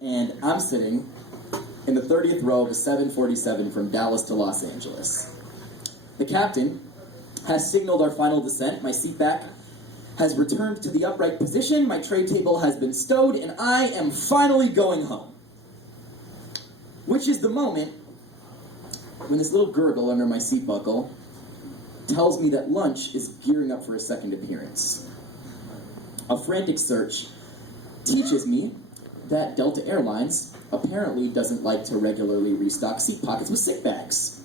And I'm sitting in the 30th row of a 747 from Dallas to Los Angeles. The captain has signaled our final descent. My seat back has returned to the upright position, my tray table has been stowed, and I am finally going home. Which is the moment when this little gurgle under my seat buckle tells me that lunch is gearing up for a second appearance. A frantic search teaches me that Delta Airlines apparently doesn't like to regularly restock seat pockets with sick bags.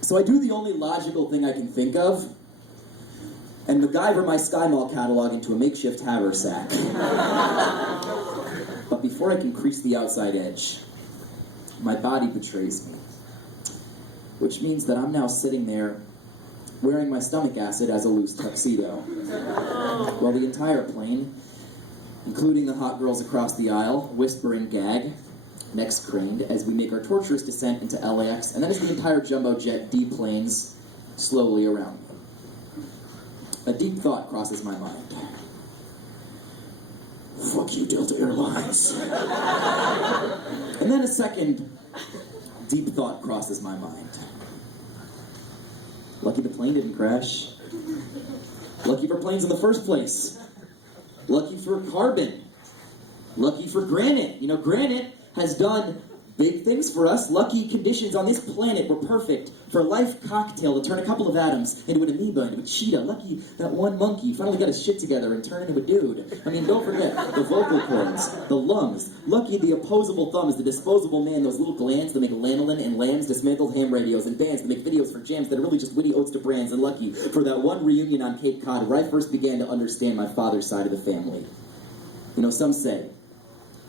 So I do the only logical thing I can think of, and MacGyver my Sky Mall catalog into a makeshift haversack. But before I can crease the outside edge, my body betrays me. Which means that I'm now sitting there wearing my stomach acid as a loose tuxedo. While the entire plane, including the hot girls across the aisle, whisper and gag, necks craned, as we make our torturous descent into LAX, and then as the entire jumbo jet deplanes slowly around me. A deep thought crosses my mind. Fuck you, Delta Airlines. And then a second deep thought crosses my mind. Lucky the plane didn't crash. Lucky for planes in the first place. Lucky for carbon. Lucky for granite. You know, granite has done big things for us. Lucky conditions on this planet were perfect for a life cocktail to turn a couple of atoms into an amoeba, into a cheetah. Lucky that one monkey finally got his shit together and turned into a dude. I mean, don't forget the vocal cords, the lungs. Lucky the opposable thumbs, the disposable man, those little glands that make lanolin and lambs, dismantled ham radios, and bands that make videos for jams that are really just witty odes to brands. And lucky for that one reunion on Cape Cod where I first began to understand my father's side of the family. You know, some say,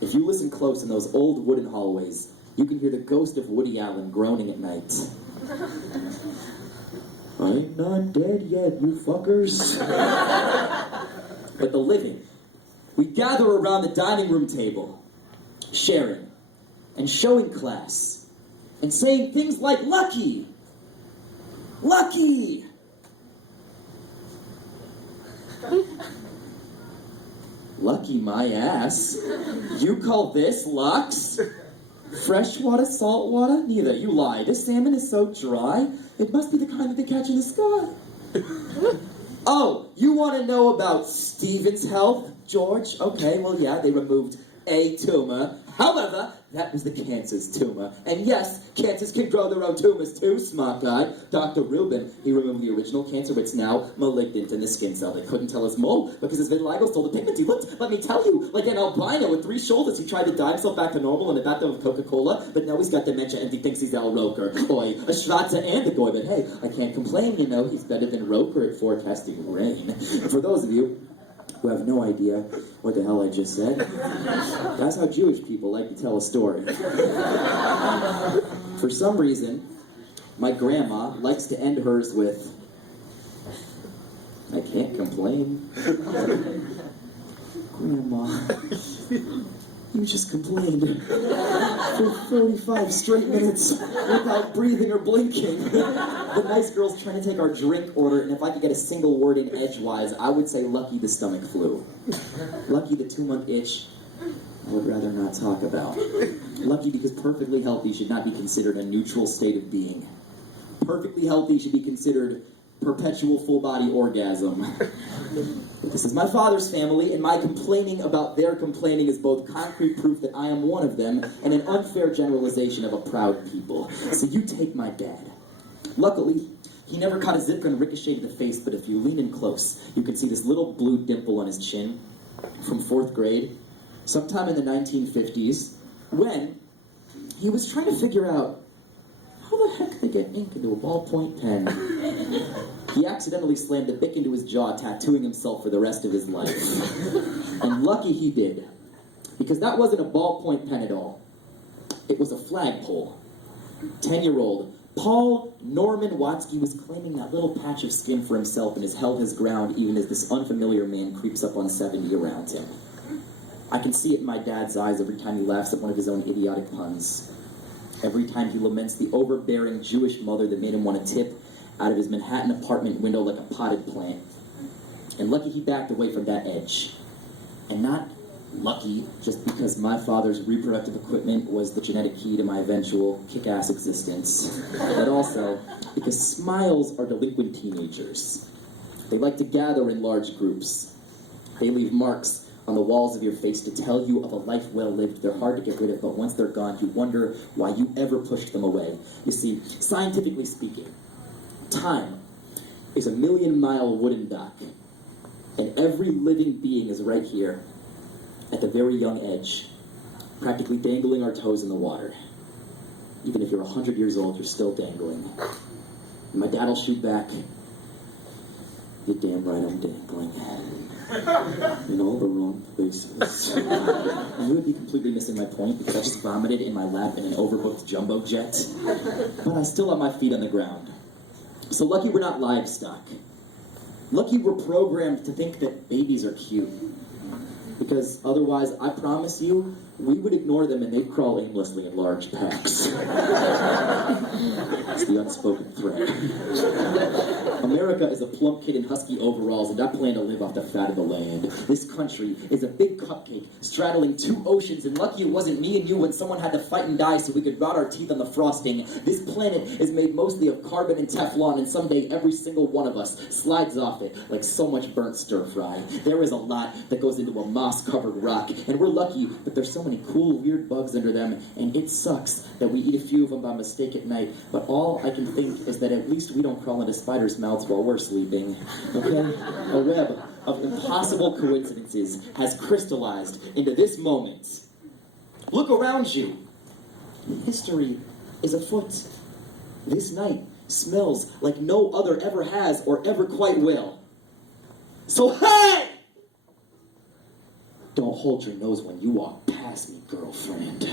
if you listen close in those old wooden hallways, you can hear the ghost of Woody Allen groaning at night. I'm not dead yet, you fuckers. But the living, we gather around the dining room table, sharing and showing class, and saying things like, Lucky! Lucky! Lucky my ass. You call this Lux? Freshwater, saltwater? Neither. You lie. This salmon is so dry, it must be the kind that they catch in the sky. Oh, you want to know about Stephen's health, George? Okay, well, yeah, they removed a tumor. However, that was the cancer's tumor. And yes, cancers can grow their own tumors too, smart guy. Dr. Rubin, he removed the original cancer. It's now malignant in the skin cell. They couldn't tell us more because his vitiligo stole the pigment. He looked, let me tell you, like an albino with 3 shoulders. He tried to dye himself back to normal in a bathtub of Coca-Cola, but now he's got dementia and he thinks he's Al Roker. Boy, a Schwarzer and a Goy, but hey, I can't complain, you know. He's better than Roker at forecasting rain. And for those of you who have no idea what the hell I just said, that's how Jewish people like to tell a story. For some reason, my grandma likes to end hers with, I can't complain. Grandma, you just complained for 45 straight minutes without breathing or blinking. The nice girl's trying to take our drink order, and if I could get a single word in edgewise, I would say lucky the stomach flu. Lucky the 2-month itch I would rather not talk about. Lucky because perfectly healthy should not be considered a neutral state of being. Perfectly healthy should be considered perpetual full-body orgasm. This is my father's family, and my complaining about their complaining is both concrete proof that I am one of them and an unfair generalization of a proud people. So you take my dad. Luckily, he never caught a zip gun ricochet to the face, but if you lean in close, you can see this little blue dimple on his chin from 4th grade, sometime in the 1950s, when he was trying to figure out how the heck they get ink into a ballpoint pen. He accidentally slammed a bic into his jaw, tattooing himself for the rest of his life. And lucky he did, because that wasn't a ballpoint pen at all. It was a flagpole. 10-year-old Paul Norman Watsky was claiming that little patch of skin for himself and has held his ground even as this unfamiliar man creeps up on 70 around him. I can see it in my dad's eyes every time he laughs at one of his own idiotic puns. Every time he laments the overbearing Jewish mother that made him want to tip out of his Manhattan apartment window like a potted plant. And lucky he backed away from that edge. And not Lucky, just because my father's reproductive equipment was the genetic key to my eventual kick-ass existence. But also, because smiles are delinquent teenagers. They like to gather in large groups. They leave marks on the walls of your face to tell you of a life well lived. They're hard to get rid of, but once they're gone, you wonder why you ever pushed them away. You see, scientifically speaking, time is a 1,000,000-mile wooden dock, and every living being is right here, at the very young edge, practically dangling our toes in the water. Even if you're 100 years old, you're still dangling. And my dad will shoot back, "You're damn right I'm dangling." In all the wrong places. You would be completely missing my point because I just vomited in my lap in an overbooked jumbo jet. But I still have my feet on the ground. So lucky we're not livestock. Lucky we're programmed to think that babies are cute. Because otherwise, I promise you, we would ignore them and they'd crawl aimlessly in large packs. It's the unspoken threat. America is a plump kid in husky overalls, and I plan to live off the fat of the land. This country is a big cupcake straddling 2 oceans, and lucky it wasn't me and you when someone had to fight and die so we could rot our teeth on the frosting. This planet is made mostly of carbon and Teflon, and someday every single one of us slides off it like so much burnt stir fry. There is a lot that goes into a moss-covered rock, and we're lucky that there's so many cool, weird bugs under them, and it sucks that we eat a few of them by mistake at night, but all I can think is that at least we don't crawl into spiders' mouths while we're sleeping, okay? A web of impossible coincidences has crystallized into this moment. Look around you. History is afoot. This night smells like no other ever has or ever quite will. So hey! Don't hold your nose when you walk past me, girlfriend.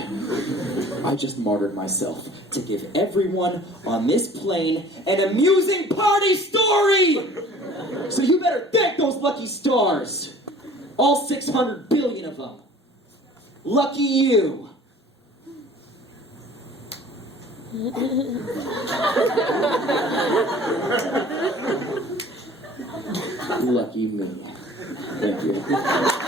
I just martyred myself to give everyone on this plane an amusing party story! So you better thank those lucky stars. All 600 billion of them. Lucky you. Lucky me. Thank you.